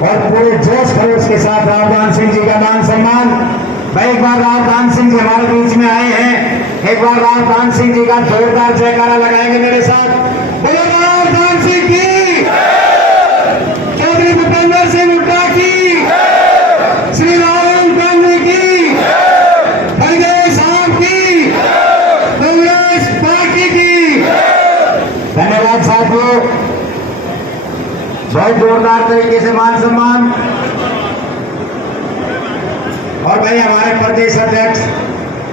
और पूरे जोश खरोश के साथ रावदान सिंह जी का मान सम्मान। भाई एक बार रावदान सिंह जी हमारे बीच में आए हैं, एक बार रावदान सिंह जी का जोरदार जयकारा लगाएंगे मेरे साथ। बोलो रावदान सिंह की, चौधरी भूपेंद्र सिंह हुड्डा की, श्री राहुल गांधी की, बलदेव साहब की, कांग्रेस पार्टी की। धन्यवाद साथियों, बहुत जोरदार तरीके से मान सम्मान। और भाई हमारे प्रदेश अध्यक्ष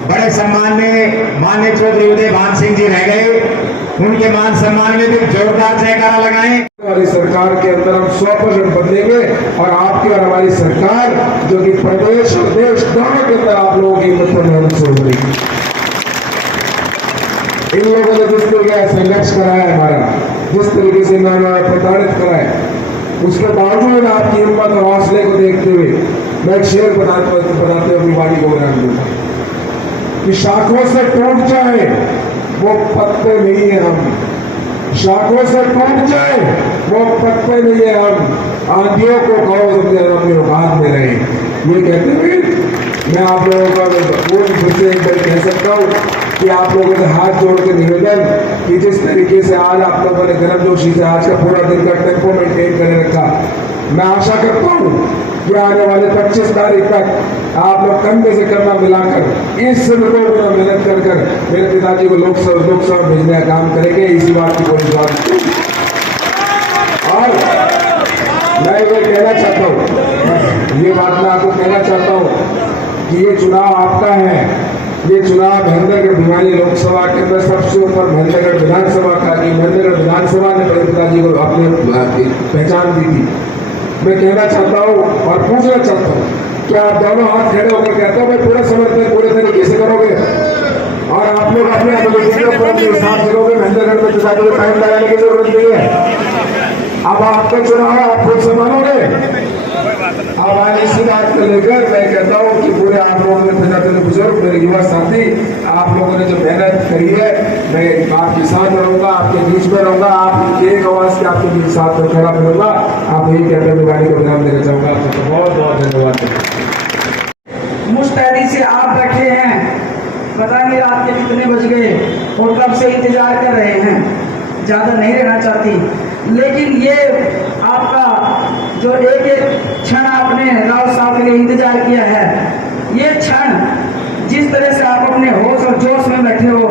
बड़े सम्मान में माननीय चौधरी उदय भान सिंह जी रह गए, उनके मान सम्मान में भी जोरदार जयकारा लगाएं। हमारी सरकार के अंदर हम 100% बदलेंगे और आपकी और हमारी सरकार जो कि प्रदेश और देश दोनों के अंदर आप लोगों की मेहनत से उभरेगी। इन लोगों ने जिस तरीके का संघर्ष कराया हमारा, जिस तरीके से इन्होंने प्रताड़ित कराया, उसके बावजूद आपकी हिम्मत और हौसले को देखते हुए मैं एक शेर बताते हुए अपनी वाणी को बना दूंगा कि शाखों से टूट जाए वो पत्ते नहीं है हम, शाखों से टूट जाए वो पत्ते नहीं है हम, आंधियों को कहो अपने औकात में रहे। ये कहते हुए मैं आप लोगों का वो फिर से एक बार कह सकता हूँ कि आप लोगों से हाथ जोड़ के निवेदन कि जिस तरीके से आज आप लोगों ने गर्मजोशी से आज का पूरा दिन का टेम्पो मेंटेन कर रखा, मैं आशा करता हूँ कि आने वाले 25 तारीख तक आप लोग कंधे से कंधा मिलाकर इस रिपोर्ट में मेहनत कर मेरे पिताजी को लोकसभा भेजने का काम करेंगे। इसी बात की कोई बात नहीं। और मैं ये कहना चाहता हूँ, ये बात मैं आपको कहना चाहता हूँ कि ये चुनाव आपका है। ये चुनाव महेंद्रगढ़ भिवानी लोकसभा के अंदर सबसे ऊपर महेंद्रगढ़ विधानसभा का, कि महेंद्रगढ़ विधानसभा ने मेरे पिताजी को अपने पहचान दी थी। मैं कहना चाहता हूँ और पूछना चाहता हूँ कि आप दोनों हाथ खड़े होकर कहते हो भाई पूरा समर्थन पूरे तरीके से करोगे और आप लोग अपने हिसाब से करोगे। महेंद्रगढ़ में पिताजी को टाइम लगाने की जरूरत नहीं है। अब आपका चुनाव आप खुद संभालोगे। अब आज इसी बात को लेकर मैं कहता हूँ कि पूरे आप लोगों ने पिताजी बुजुर्ग मेरे युवा साथी आप लोगों ने जो मेहनत करी है, मैं आपके साथ रहूंगा, आपके बीच में रहूंगा, आपकी एक आवाज के आपके बीच साथ में खड़ा करूंगा। आप यही कहते हुए गाड़ी को विराम देना चाहूंगा। आपको बहुत बहुत धन्यवाद। मुस्तैदी से आप बैठे हैं, पता नहीं रात के कितने बज गए और कब से इंतजार कर रहे हैं, ज़्यादा नहीं रहना चाहती, लेकिन ये आपका जो एक एक क्षण आपने राव साहब के लिए इंतजार किया है, ये क्षण जिस तरह से आप अपने होश और जोश में बैठे हो,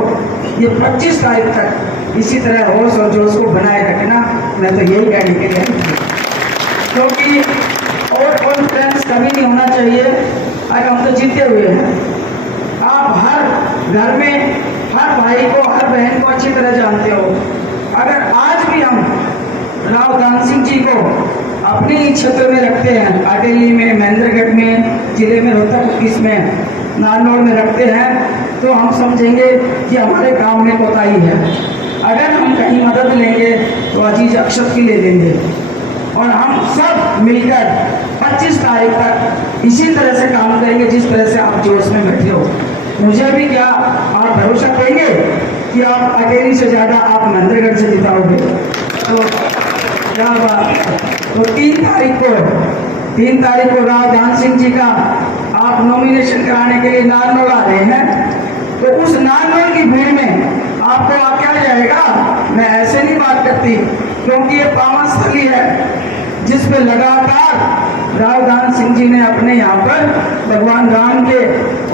ये 25 तारीख तक इसी तरह होश और जोश को बनाए रखना। मैं तो यही कहने के लिए, क्योंकि और कॉन्फिडेंस कभी नहीं होना चाहिए। अगर हम तो जीते हुए हैं, आप हर घर में हर भाई को हर बहन को अच्छी तरह जानते हो। अगर आज भी हम रावदान सिंह जी को अपने ही क्षेत्र में रखते हैं, अटेली में, महेंद्रगढ़ में, जिले में, रोहतक इसमें, नारनौल में रखते हैं, तो हम समझेंगे कि हमारे गांव में कोताही है। अगर हम कहीं मदद लेंगे तो अजीज अक्षत की ले लेंगे और हम सब मिलकर 25 तारीख तक इसी तरह से काम करेंगे जिस तरह से आप जोश में बैठे हो। मुझे भी क्या आप भरोसा देंगे कि आप अकेली से ज़्यादा आप महेंद्रगढ़ से जिताओगे? तो क्या बात। तो 3 तारीख को रावदान सिंह जी का आप नॉमिनेशन कराने के लिए नारनौल आ रहे हैं, तो उस नारनौल की भीड़ में आपको आ क्या जाएगा? मैं ऐसे नहीं बात करती, क्योंकि ये पावन स्थली है जिसमें लगातार रावदान सिंह जी ने अपने यहाँ पर भगवान राम के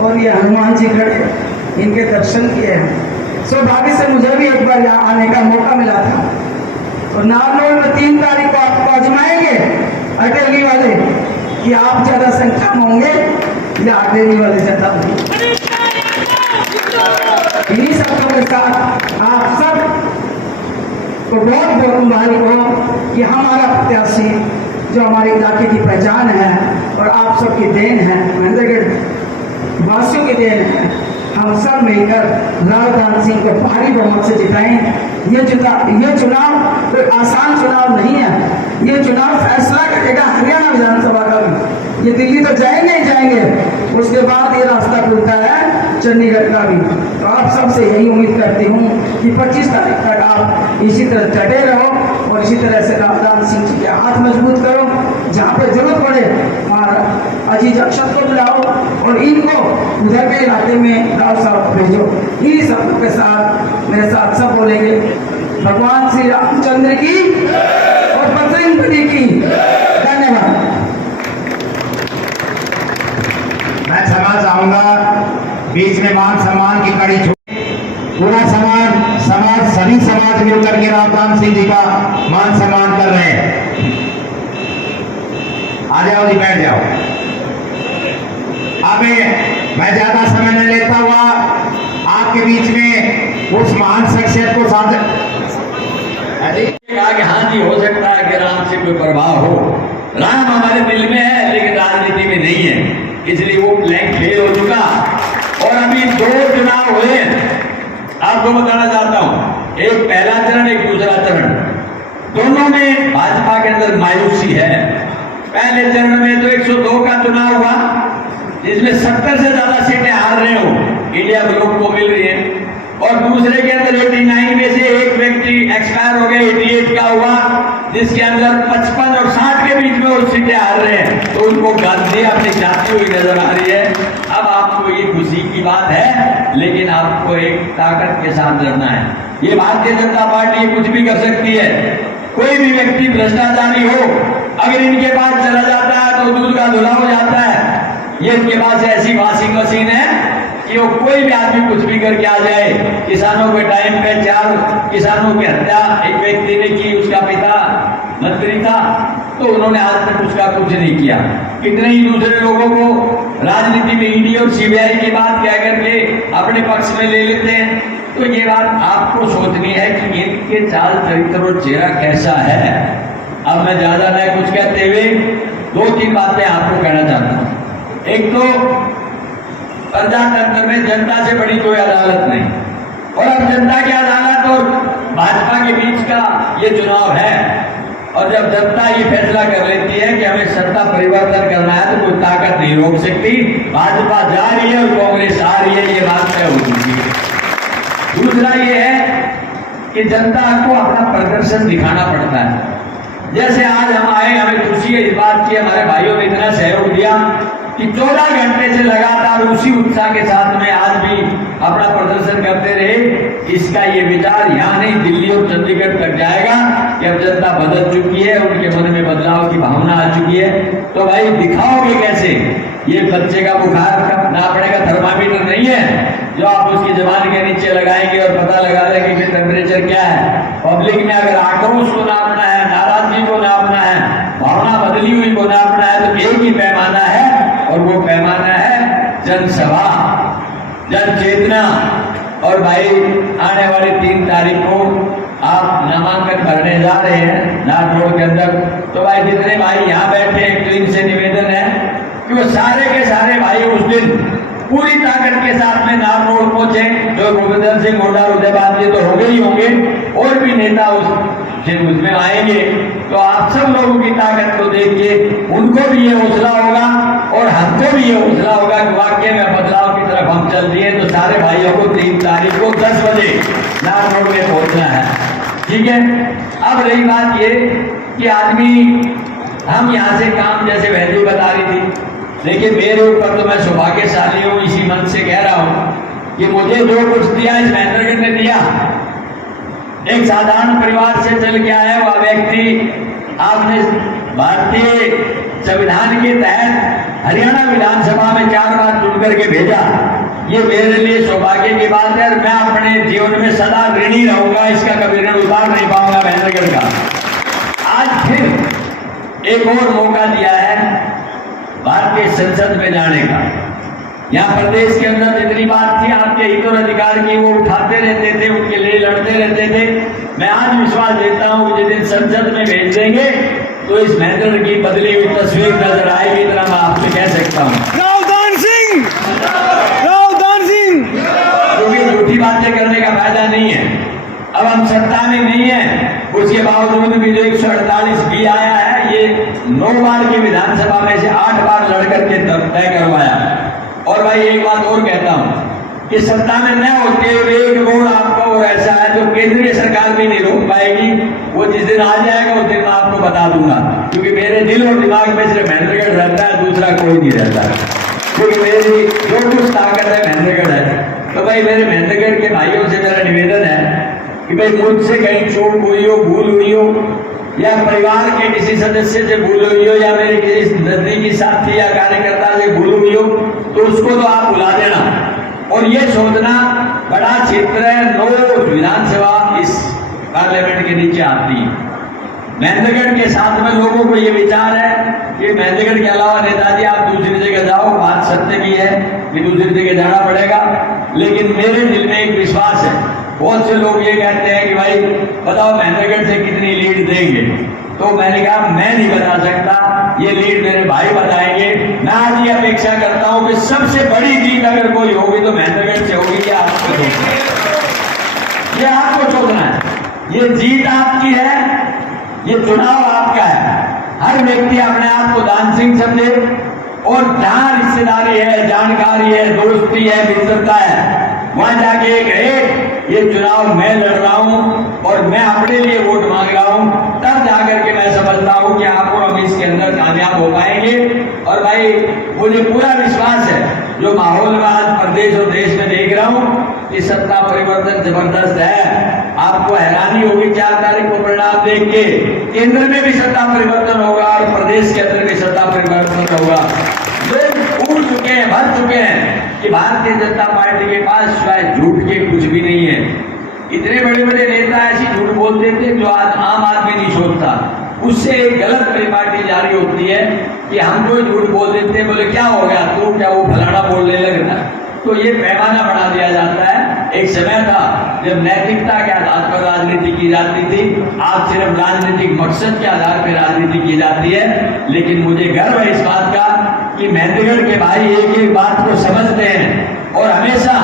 और ये हनुमान जी खड़े इनके दर्शन किए हैं। सौभाग्य से मुझे भी एक बार यहाँ आने का मौका मिला था। और नारनौल में 3 तारीख को आपको आजमाएंगे अटेली वाले कि आप ज्यादा संख्या में होंगे या अटेली वाले ज्यादा होंगे। इन्हीं शब्दों के साथ आप सब को बहुत बहुत मुबारक हो कि हमारा प्रत्याशी जो हमारे इलाके की पहचान है और आप सबकी देन है, महेंद्रगढ़ वासियों की देन है, हम सब मिलकर रावदान सिंह को भारी बहुमत से जिताएं। ये चुनाव कोई आसान चुनाव नहीं है। ये चुनाव फैसला करेगा हरियाणा विधानसभा का भी। ये दिल्ली तो जाएंगे ही जाएंगे, उसके बाद ये रास्ता खुलता है चंडीगढ़ का भी। तो आप सबसे यही उम्मीद करती हूँ कि 25 तारीख तक आप इसी तरह डटे रहो और इसी तरह से रावदान सिंह जी के हाथ मजबूत करो। जहाँ पे अजीज अक्षर को बुलाओ और इनको उधर के इलाके में राव साहब भेजो। इन्हीं शब्दों के साथ मेरे साथ सब बोलेंगे, भगवान श्री रामचंद्र की और बजरंगबली की। धन्यवाद। मैं क्षमा चाहूंगा, बीच में मान सम्मान की कड़ी पूरा समाज सभी समाज मिलकर के रावदान सिंह जी का मान सम्मान कर रहे हैं। आ जाओ जी, बैठ जाओ। अब मैं ज्यादा समय नहीं लेता हुआ आपके बीच में उस महान शख्सियत को कहा कि हाँ जी, हो सकता है कि राम से कोई प्रभाव हो। राम हमारे दिल में है लेकिन राजनीति में नहीं है, इसलिए वो प्लान फेल हो चुका। और अभी 2 चुनाव हुए, आपको बताना चाहता हूं, एक पहला चरण, एक दूसरा चरण। दोनों में भाजपा के अंदर मायूसी है। पहले चरण में तो 102 का चुनाव हुआ, जिसमें 70 से ज्यादा सीटें हार रहे हो इंडिया ब्लॉक को मिल रही है। और दूसरे के अंदर 89 में से एक व्यक्ति एक्सपायर हो गया, 88 का हुआ, जिसके अंदर 55 और 60 के बीच में वो सीटें हार रहे हैं। तो उनको गांधी अपनी जाती हुई नजर आ रही है। अब आपको ये खुशी की बात है, लेकिन आपको एक ताकत के साथ लड़ना है। ये भारतीय जनता पार्टी कुछ भी कर सकती है। कोई भी व्यक्ति भ्रष्टाचारी हो, अगर इनके पास चला जाता है तो दूध का धुला हो जाता है। ये इनके पास ऐसी वॉशिंग मशीन है कि वो कोई भी आदमी कुछ भी करके आ जाए। किसानों के टाइम पे 4 किसानों की हत्या एक व्यक्ति ने की, उसका पिता मंत्री था, तो उन्होंने आज तक उसका कुछ नहीं किया। कितने ही दूसरे लोगों को राजनीति में ईडी और सीबीआई की बात कह करके अपने पक्ष में ले लेते हैं। तो ये बात आपको सोचनी है कि इनके चाल चरित्र और चेहरा कैसा है। अब मैं ज्यादा नहीं कुछ कहते हुए 2-3 बातें आपको कहना चाहता हूं। एक तो प्रजातंत्र में जनता से बड़ी कोई अदालत नहीं, और अब जनता की अदालत और भाजपा के बीच का ये चुनाव है। और जब जनता ये फैसला कर लेती है कि हमें सत्ता परिवर्तन करना है, तो कोई ताकत नहीं रोक सकती। भाजपा जा रही है और कांग्रेस आ रही है, ये बात तय हो चुकी है। दूसरा ये है कि जनता को अपना प्रदर्शन दिखाना पड़ता है। जैसे आज हम आए, हमें खुशी है इस बात की, हमारे भाइयों ने इतना सहयोग दिया कि 14 घंटे से लगातार उसी उत्साह के साथ में आज भी अपना प्रदर्शन करते रहे। इसका ये विचार यहाँ नहीं, दिल्ली और चंडीगढ़ तक जाएगा कि अब जनता बदल चुकी है, उनके मन में बदलाव की भावना आ चुकी है। तो भाई दिखाओगे कैसे? ये बच्चे का बुखार नापने का थर्मामीटर नहीं है जो आप उसकी जबान के नीचे लगाएंगे और पता लगा लेंगे कि टेम्परेचर क्या है। पब्लिक में अगर आक्रोश को नापना है, नाराजगी को नापना है, भावना बदली हुई को नापना है, तो एक ही पैमाना है, और वो पैमाना है जनसभा, जन चेतना। और भाई आने वाली 3 तारीख को आप नामांकन भरने जा रहे हैं नाथ रोड के अंदर। तो भाई जितने भाई यहाँ बैठे हैं, तो इनसे निवेदन है कि वो सारे के सारे भाई उस दिन पूरी ताकत के साथ में नाथ रोड पहुंचे। जो गोविंद सिंह हुड्डा उदयबाद जी तो होंगे ही होंगे, और भी नेता उसमें आएंगे। तो आप सब लोगों की ताकत को देख के उनको भी ये हौसला होगा और हमको भी ये हौसला होगा कि वाकई में बदलाव की तरफ हम चल रही है। तो सारे भाइयों को 3 तारीख को 10 बजे नाथ रोड में पहुंचना है, ठीक है। अब रही बात ये कि आदमी, हम यहाँ से काम, जैसे वैद्य बता रही थी, देखिए मेरे ऊपर तो मैं सौभाग्यशाली हूँ, इसी मन से कह रहा हूँ कि मुझे जो कुछ दिया इस महेंद्रगढ़ ने दिया। एक साधारण परिवार से चल के आया हुआ व्यक्ति, आपने भारतीय संविधान के तहत हरियाणा विधानसभा में 4 बार चुन करके भेजा। ये मेरे लिए सौभाग्य की बात है, और मैं अपने जीवन में सदा ऋणी रहूंगा, इसका कभी ऋण उतार नहीं पाऊंगा महेंद्रगढ़ का। आज फिर एक और मौका दिया है भारतीय संसद में जाने का। यहाँ प्रदेश के अंदर जितनी बात थी आपके हित और अधिकार की, वो उठाते रहते थे, उनके लिए लड़ते रहते थे। मैं आज विश्वास देता हूँ कि जिस दिन संसद में भेज देंगे तो इस महेंद्र की बदली हुई तस्वीर नजर आएगी, इतना मैं आपसे कह सकता हूँ। रावदान सिंह, रावदान सिंह, क्योंकि झूठी बातें करने का फायदा नहीं है। अब हम सत्ता में नहीं है, उसके बावजूद भी जो 148 भी आया है, ये 9 बार की विधानसभा में से 8 बार लड़कर के तय करवाया। और भाई एक बात और कहता हूं कि सत्ता में न होते हुए एक रोड आपका और ऐसा है जो केंद्रीय सरकार भी नहीं रोक पाएगी। वो जिस दिन आ जाएगा उस दिन मैं आपको बता दूंगा, क्योंकि मेरे दिल और दिमाग में सिर्फ महेंद्रगढ़ रहता है, दूसरा कोई नहीं रहता, क्योंकि मेरी जो कुछ ताकत है महेंद्रगढ़ है। तो भाई मेरे महेंद्रगढ़ के भाइयों से मेरा निवेदन है कि भाई मुझसे कहीं चूक हुई हो, भूल हुई हो, या परिवार के किसी सदस्य से भूल हुई हो, या मेरे किसी नजदीकी साथी या कार्यकर्ता से भूल हुई हो, तो उसको तो आप भुला देना। और ये सोचना बड़ा क्षेत्र है, 9 विधानसभा इस पार्लियामेंट के नीचे आती है। महेंद्रगढ़ के साथ में लोगों को ये विचार है कि महेंद्रगढ़ के अलावा नेताजी आप दूसरी जगह जाओ, बात सत्य की है कि दूसरी जगह जाना पड़ेगा, लेकिन मेरे दिल में एक विश्वास है। बहुत से लोग ये कहते हैं कि भाई बताओ महेंद्रगढ़ से कितनी लीड देंगे, तो मैंने कहा मैं नहीं बता सकता, ये लीड मेरे भाई बताएंगे। मैं आज ये अपेक्षा करता हूं कि सबसे बड़ी जीत अगर कोई होगी तो महेंद्रगढ़ से होगी। ये आपको सोचना है, ये आपको सोचना है। ये जीत आपकी है, ये चुनाव आपका है। हर व्यक्ति अपने आप को दान सिंह समझे, और जहां रिश्तेदारी है, जानकारी है, दोस्ती है, मित्रता है, वहां जाके कहे ये चुनाव मैं लड़ रहा हूं और मैं अपने लिए वोट मांग रहा हूं, तब जाकर के मैं समझता हूं कि आप और हम इसके अंदर कामयाब हो पाएंगे। और भाई मुझे पूरा विश्वास है, जो माहौल में आज प्रदेश और देश में देख रहा हूं कि सत्ता परिवर्तन जबरदस्त है। आपको हैरानी होगी 4 तारीख को परिणाम देख के, केंद्र में भी सत्ता परिवर्तन होगा और प्रदेश के अंदर भी सत्ता परिवर्तन होगा। लोग उड़ चुके हैं, भर चुके हैं कि भारतीय जनता पार्टी के पास शायद झूठ के कुछ भी नहीं है। इतने बड़े बड़े नेता ऐसी झूठ बोलते थे जो आज आम आदमी नहीं सोचता। उससे एक गलत परिपाटी जारी होती है कि हम कोई झूठ बोल देते हैं, बोले क्या हो गया तू, क्या वो फलाना बोलने लगना, तो ये पैमाना बढ़ा दिया जाता है। एक समय था जब नैतिकता के आधार पर राजनीति की जाती थी, आज सिर्फ राजनीतिक मकसद के आधार पर राजनीति की जाती है। लेकिन मुझे गर्व है इस बात का कि महेंद्रगढ़ के भाई एक एक बात को समझते हैं और हमेशा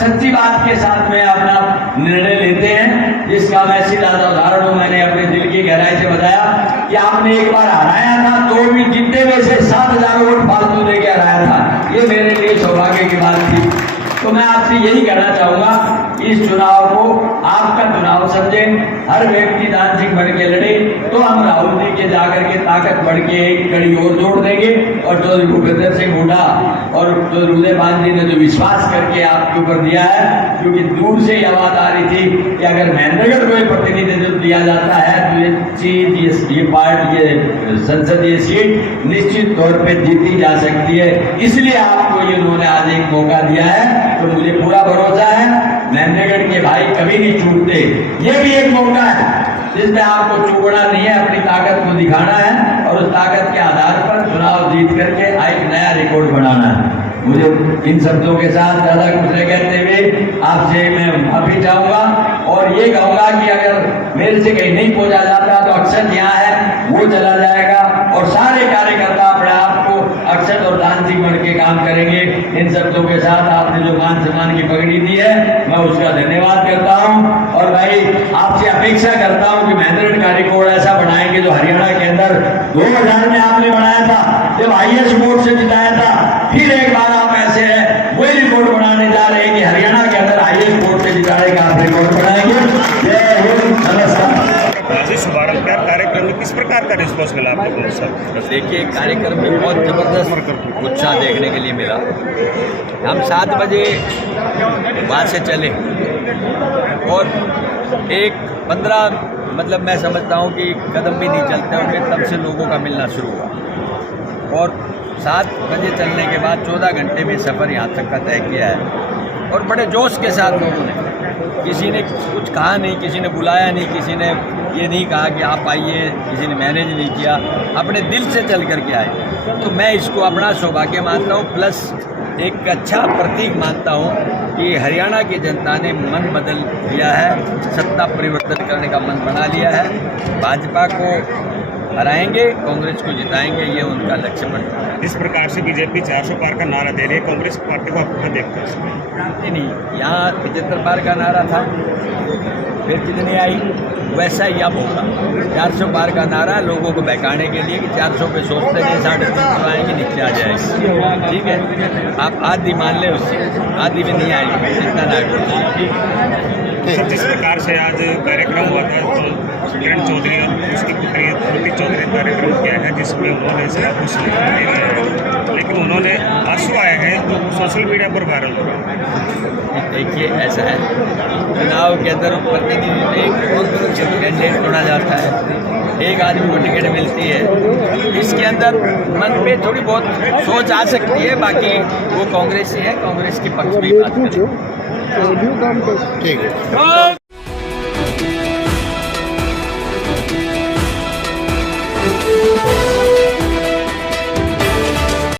सच्ची बात के साथ में अपना निर्णय लेते हैं, जिसका मैं सीधा सा उदाहरण मैंने अपने दिल की गहराई से बताया कि आपने एक बार हराया था तो भी जीतने में से 7,000 वोट फालतू देके हराया था। ये मेरे लिए सौभाग्य की बात थी। तो मैं आपसे यही कहना चाहूंगा, इस चुनाव को आपका चुनाव समझें, हर व्यक्ति दान सिंह बन के लड़े, तो हम राहुल जी के जाकर के ताकत बढ़ के एक कड़ी और जोड़ देंगे। और जो भूपेंद्र सिंह हुड्डा और जो उदयभान जी ने जो विश्वास करके आपके ऊपर दिया है, क्योंकि दूर से ही आवाज आ रही थी कि अगर महेंद्रगढ़ को प्रतिनिधित्व दिया जाता है तो ये चीज, ये पार्टी, ये संसदीय सीट निश्चित तौर पर जीती जा सकती है। इसलिए आपको ये उन्होंने आज एक मौका दिया है, तो मुझे पूरा भरोसा है महेंद्रगढ़ के भाई कभी नहीं चूकते। ये भी एक मौका है जिसमें आपको चूकना नहीं है, अपनी ताकत को दिखाना है और उस ताकत के आधार पर चुनाव जीत करके एक नया रिकॉर्ड बनाना है। मुझे इन शब्दों के साथ ज्यादा कुछ नहीं कहते हुए आपसे मैं माफी चाहूंगा और ये कहूंगा कि अगर मेरे से कहीं नहीं पहुंचा जाता तो अक्षत यहाँ है, वो चला जाएगा और सारे कार्यकर्ता अपने आप को अक्षत और दान सिंह बन के काम करेंगे। इन शब्दों के साथ आपने जो मान सम्मान की पगड़ी दी है, मैं उसका धन्यवाद करता हूं। और भाई आपसे अपेक्षा करता हूं कि महेंद्रगढ़ का रिकॉर्ड ऐसा बनाएंगे जो हरियाणा के अंदर 2000 में आपने बनाया था, जब हाईएस्ट वोट से जिताया था। फिर एक बार आप ऐसे है वही रिकॉर्ड बनाने जा रहे हैं कि हरियाणा के अंदर हाईएस्ट वोट से जिताने का आप रिकॉर्ड बनाएंगे। जय हिंद, नमस्कार। शुभारंभ का कार्यक्रम में किस प्रकार का रिस्पॉन्स मिला आपको सर? देखिए, कार्यक्रम में बहुत जबरदस्त उत्साह देखने के लिए मिला। हम 7 बजे वहाँ से चले और एक 15 मतलब मैं समझता हूँ कि कदम भी नहीं चलते होंगे तब से लोगों का मिलना शुरू हुआ और 7 बजे चलने के बाद 14 घंटे में सफ़र यहाँ तक का तय किया है और बड़े जोश के साथ लोगों ने, किसी ने कुछ कहा नहीं, किसी ने बुलाया नहीं, किसी ने ये नहीं कहा कि आप आइए, किसी ने मैनेज नहीं किया, अपने दिल से चल करके आए। तो मैं इसको अपना सौभाग्य मानता हूँ, प्लस एक अच्छा प्रतीक मानता हूँ कि हरियाणा की जनता ने मन बदल दिया है, सत्ता परिवर्तन करने का मन बना लिया है। भाजपा को हराएंगे, कांग्रेस को जिताएंगे, ये उनका लक्ष्य बन रहा है। इस प्रकार से बीजेपी 400 पार का नारा दे रही है, कांग्रेस पार्टी को आप देखते हैं? नहीं, यहाँ 75 पार का नारा था, फिर कितनी आई, वैसा ही अब होगा। 400 पार का नारा लोगों को बहकाने के लिए कि 400 पे सोचते हैं 350 आएंगे, नीचे आ जाएगी। ठीक है, आप आधी मान ले, उससे आधी में नहीं आएगी, इतना ना सर जिस प्रकार से आज कार्यक्रम हुआ था तो किरण चौधरी और उसकी पुत्री श्रुति चौधरी कार्यक्रम किया है जिसमें उन्होंने सब कुछ लेकिन उन्होंने आंसू आए हैं तो सोशल मीडिया पर वायरल हो रहा है। देखिए ऐसा है, चुनाव के अंदर प्रतिनिधि एक कैंडिडेट चुना जाता है, एक आदमी को टिकट मिलती है, इसके अंदर मन पे थोड़ी बहुत सोच आ सकती है, बाकी वो कांग्रेस ही है, कांग्रेस के पक्ष में ही बात करें। ठीक है।